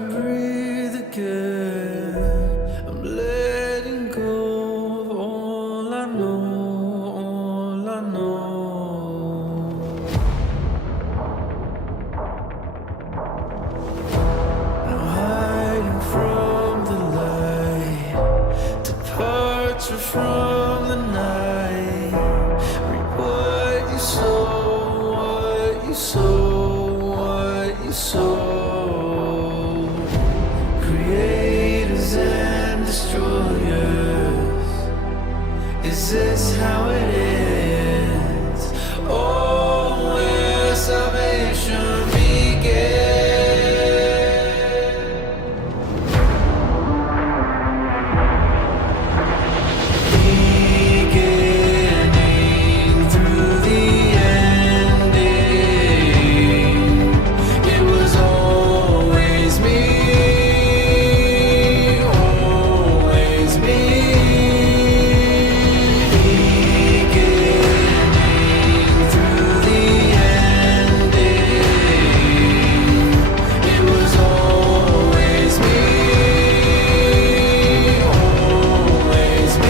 can breathe again. I'm letting go of all I know, all I know. I'm hiding from the light, departure from the night. Reap what you sow, what you sow, what you sow. Creators and destroyers, is this how it ends? Oh, where salvation begins. Beginning through the ending, it was always me, always me. Beginning through the ending, it was always me, always me.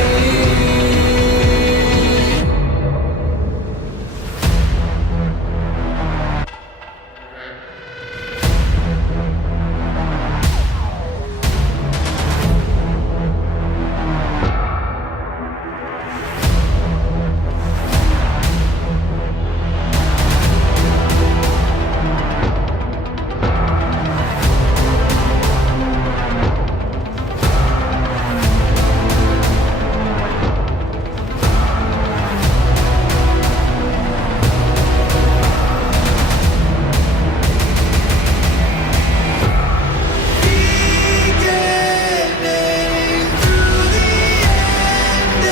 Beginning through the ending,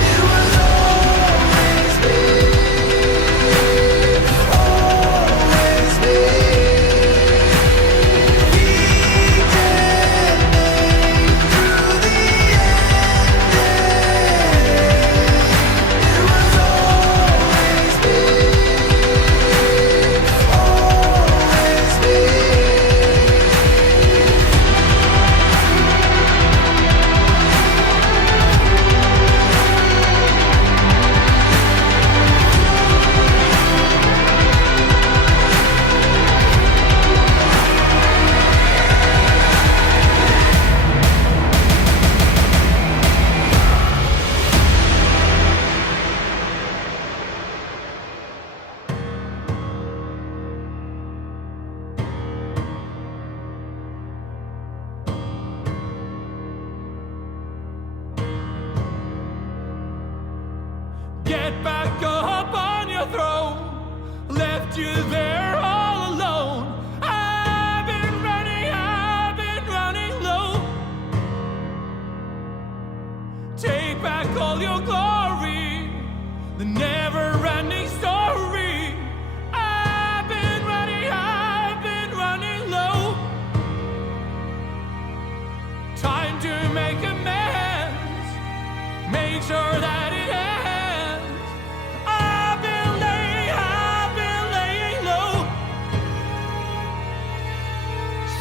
it was always me, always me. Beginning through the ending, it was always me, always me. Get back up on your throne, left you there all alone. I've been running low. Take back all your glory, the never-ending story. I've been running low. Time to make amends, make sure that it ends. I've been laying low.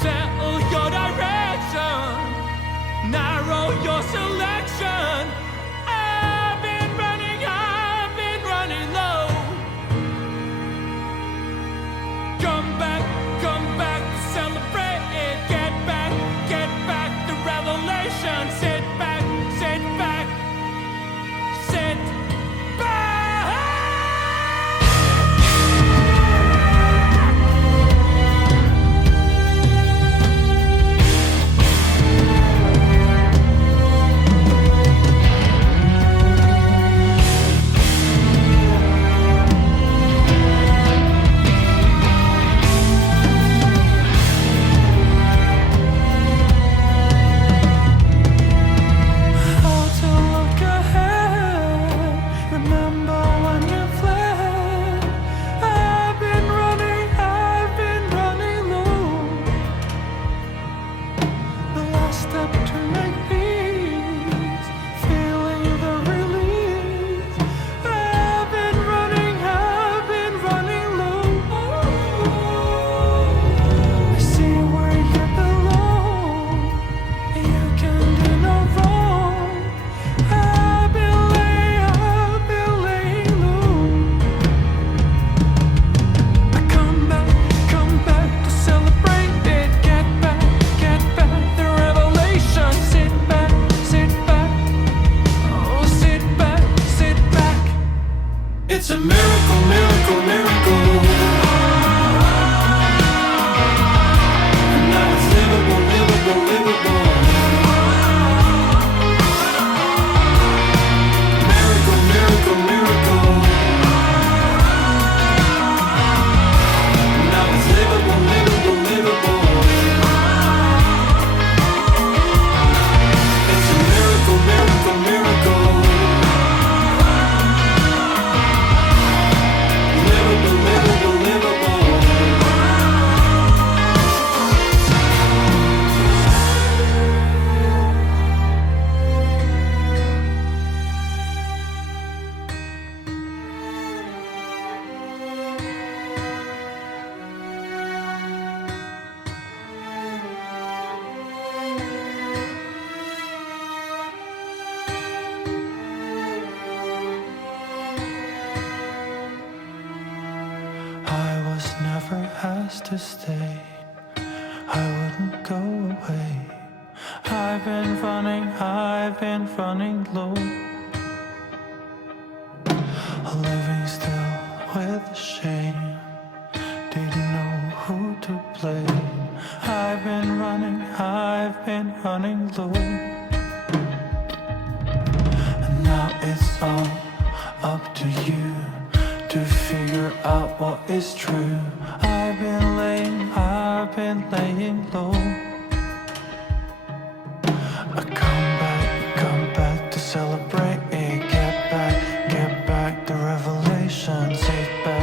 Settle your direction, narrow your selection. I've been running low. Come back, celebrate it. Get back the revelation. Sit back, stay. I wouldn't go away. I've been running low. Living still with the shame. Didn't know who to blame. I've been running low. And now it's all up to you to figure out what is true. I've been laying low. I come back to celebrate it. Get back the revelation. Sit back.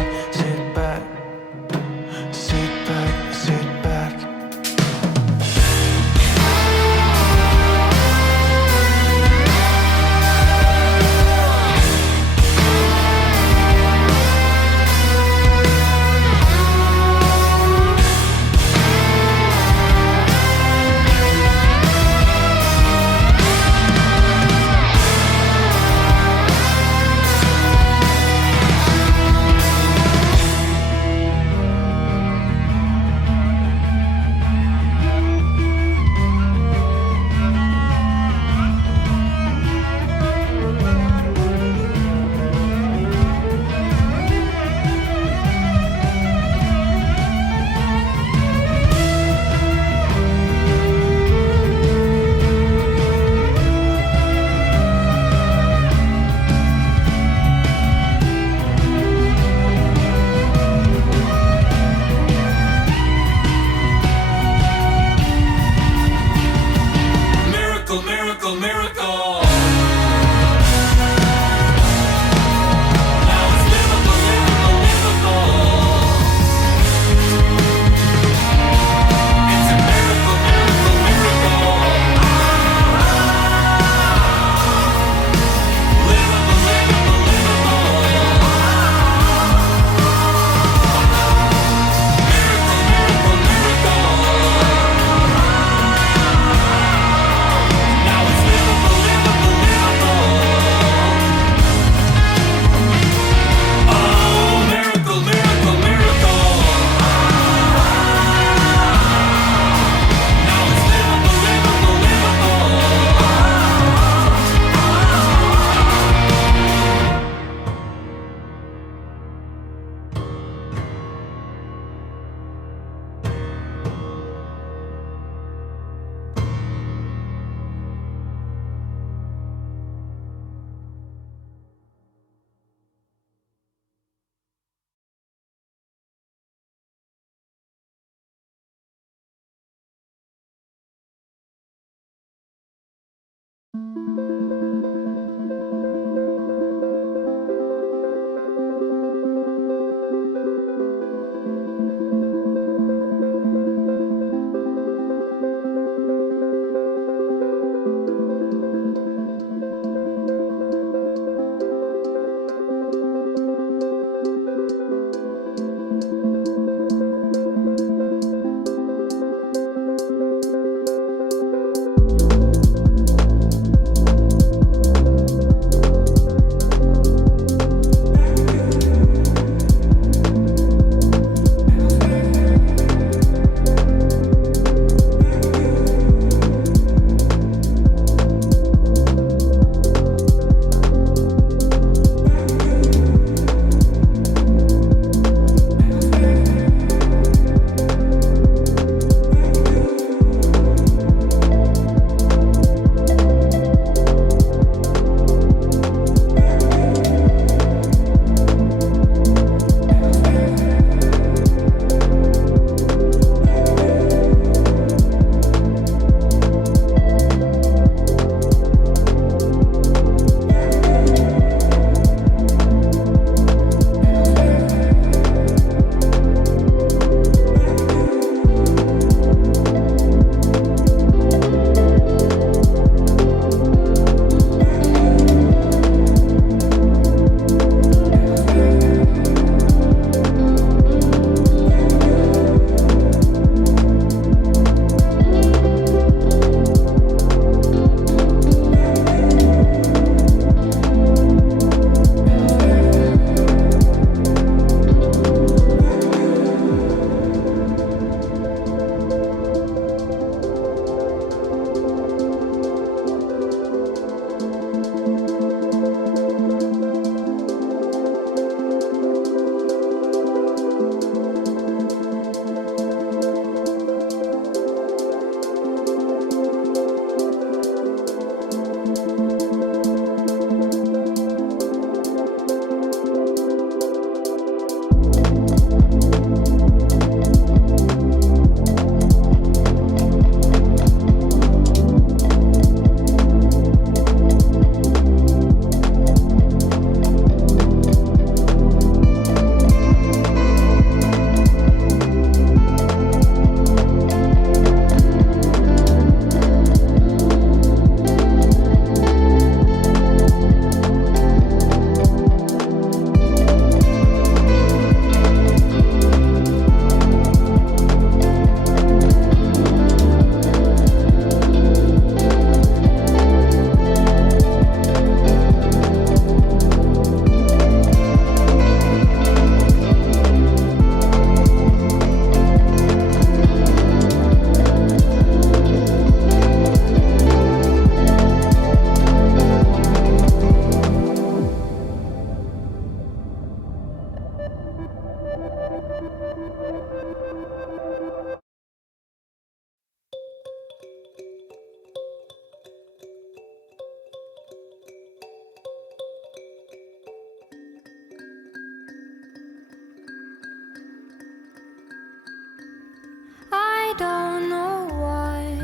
don't know why,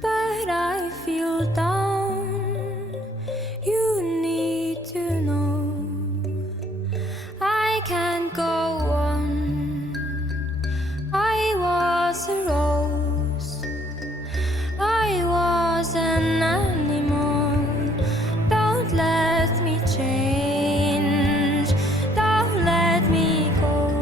but I feel down. You need to know I can't go on. I was a rose, I was an animal. Don't let me change, don't let me go.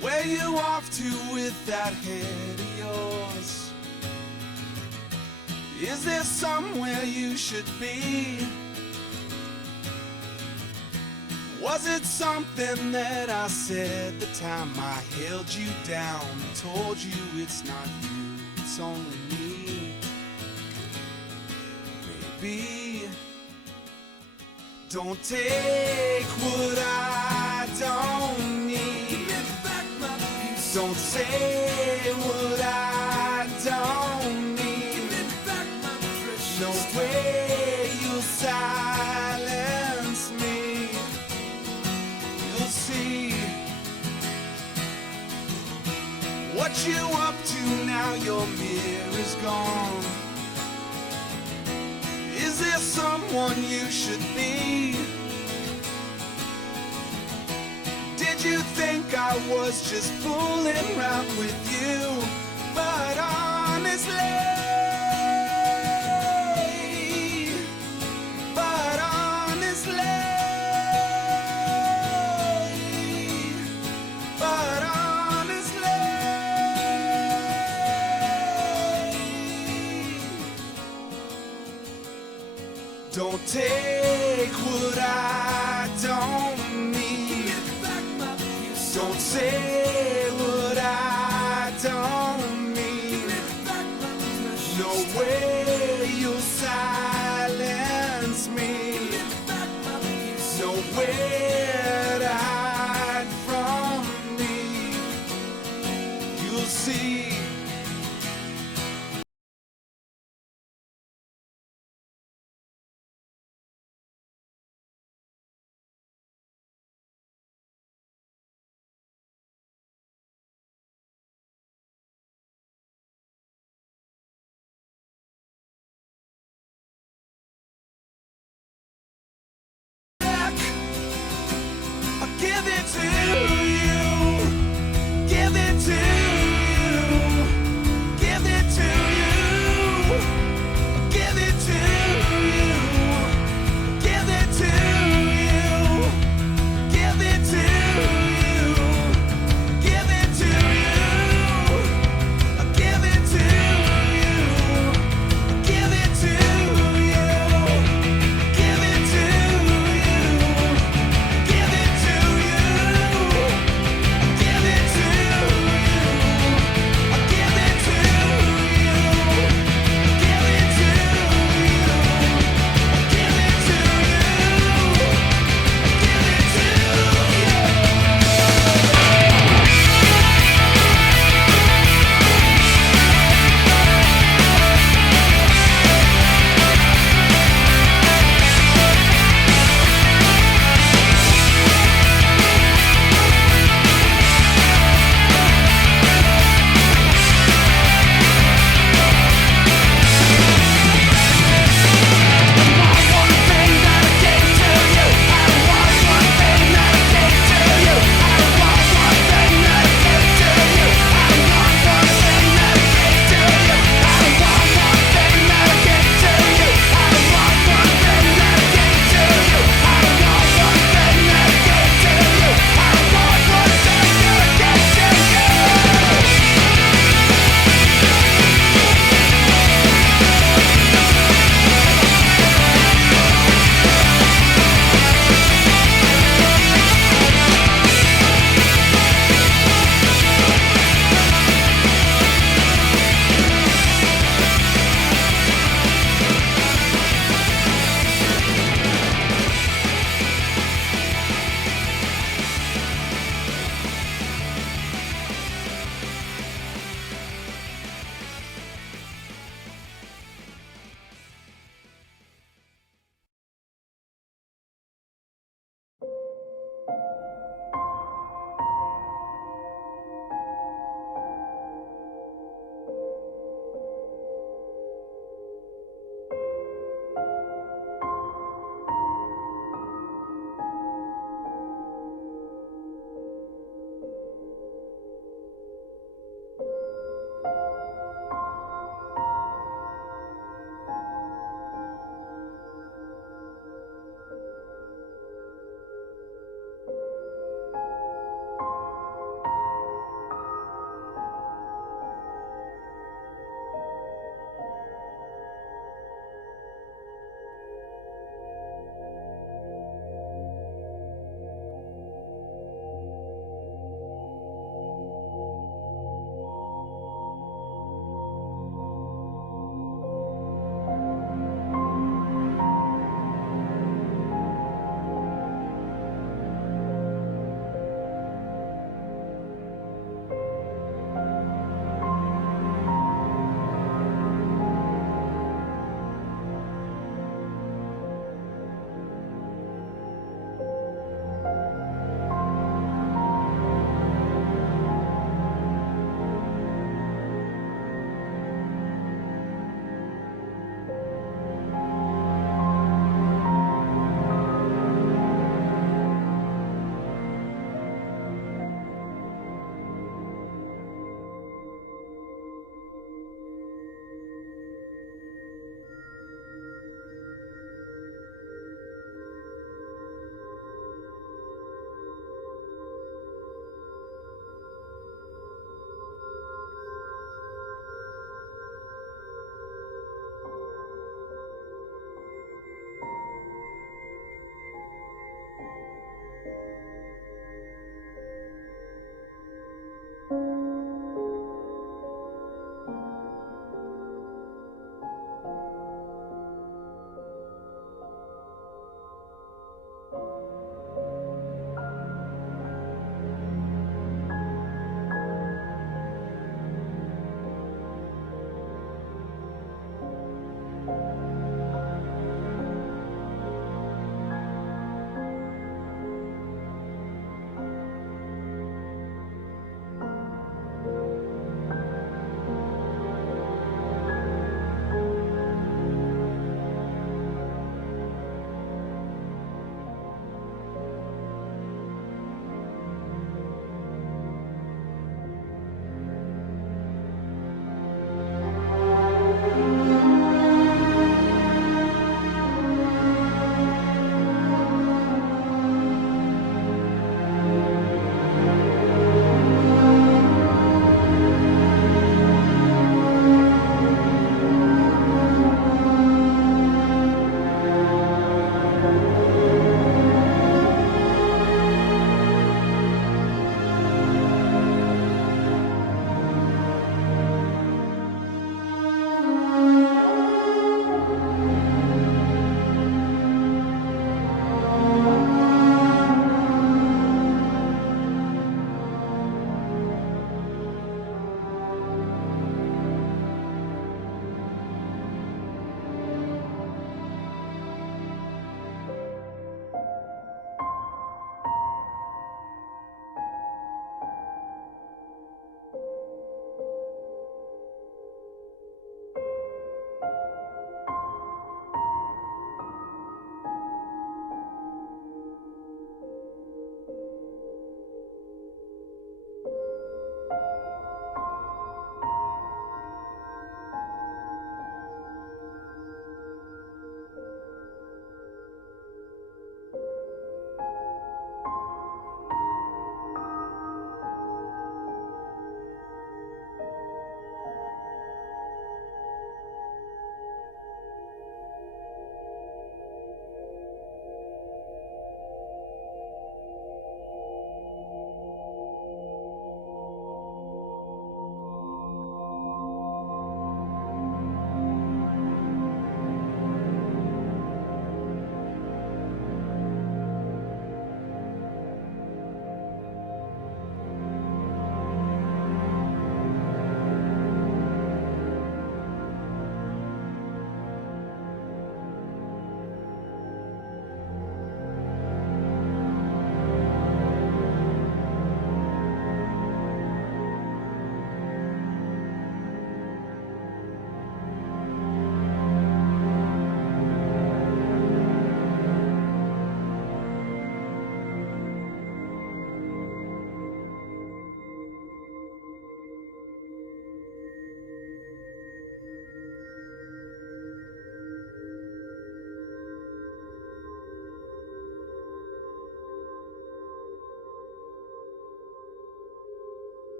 Where you off to with that head of yours? Is there somewhere you should be? Was it something that I said the time I held you down and told you it's not you, it's only me? Maybe. Don't take what I don't need. Don't say what I don't need. No way you'll silence me. You'll see what you up to now. Your mirror's gone. Is there someone you should be? Did you think I was just fooling around with you? But honestly, don't take what I don't need. Don't say what I don't need. No way you'll silence me. Nowhere to hide from me. You'll see. I'll give it to you. Give it to you. Give it to you. Give it to you. Give it to you. Give it to you. Give it to you. I'll give it to you. Give it to you. Give it to you. Give it to you. Give it to you.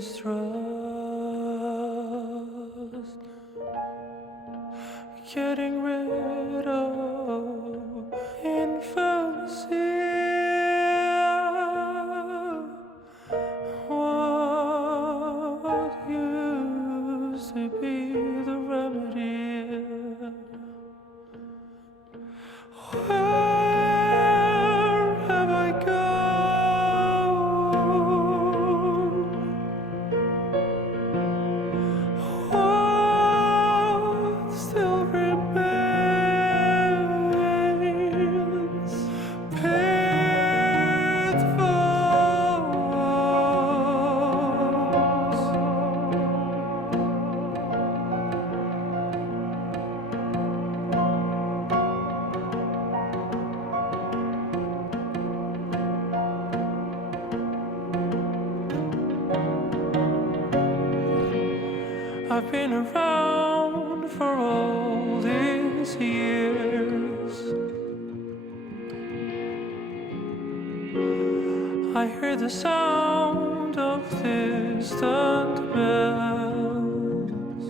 distrust, getting rid of infancy. What used to be the remedy? Where have I gone? What still remains? I've been around for all these years. I hear the sound of distant bells,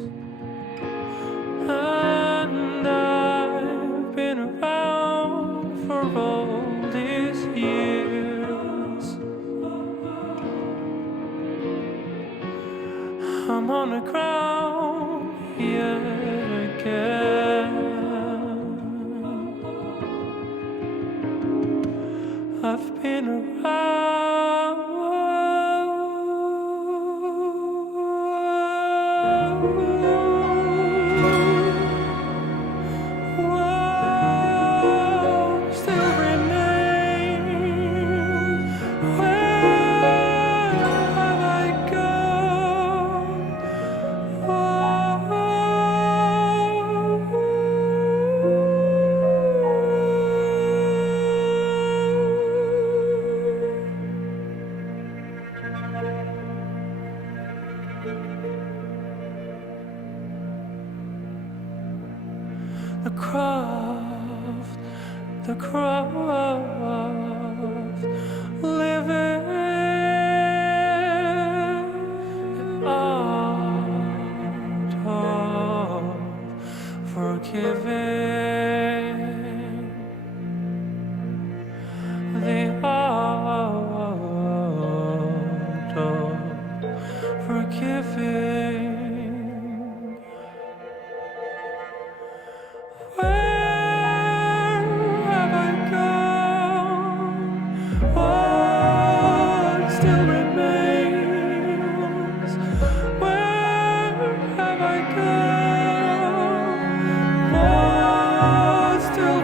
and I've been around for all these years. I'm on the ground yet again. I've been around. What still remains? Where have I gone? The craft, living the art of forgiving, the art of forgiving. Where have I gone? What still remains? Where have I gone? What still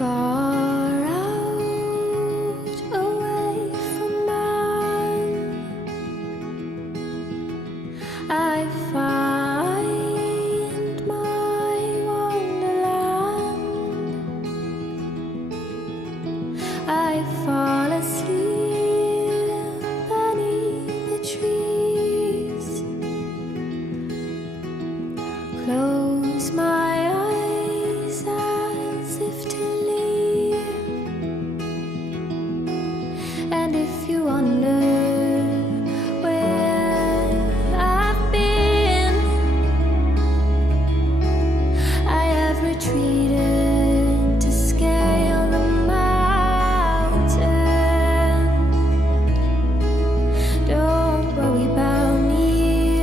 far out, away from man, I find my wonderland. I fall asleep beneath the trees, close my eyes as if to leave. And if you wonder where I've been, I have retreated to scale the mountain. Don't worry about me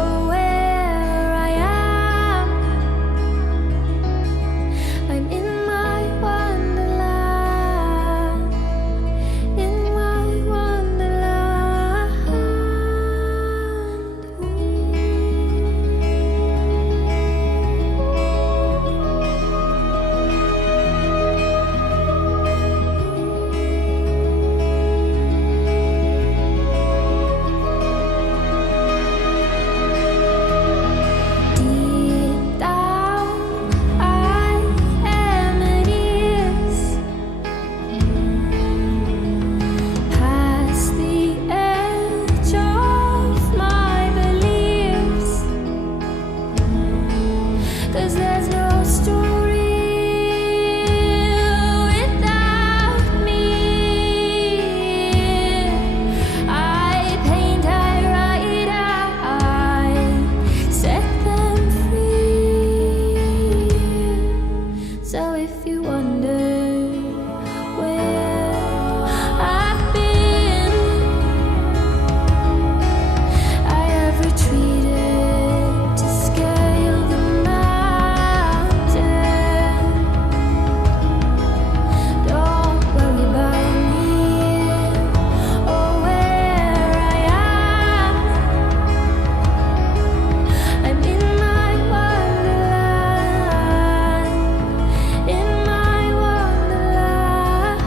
or where I am. I'm in my wonderland, in my deep down, I am at ease, past the edge of my beliefs. 'Cause there's no story without me. I paint, I write, I set them free. So if you wonder where I've been, I have retreated to scale the mountain. Don't worry about me or where I am. I'm in my wonderland, in my wonderland.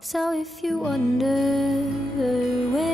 So if you wonder where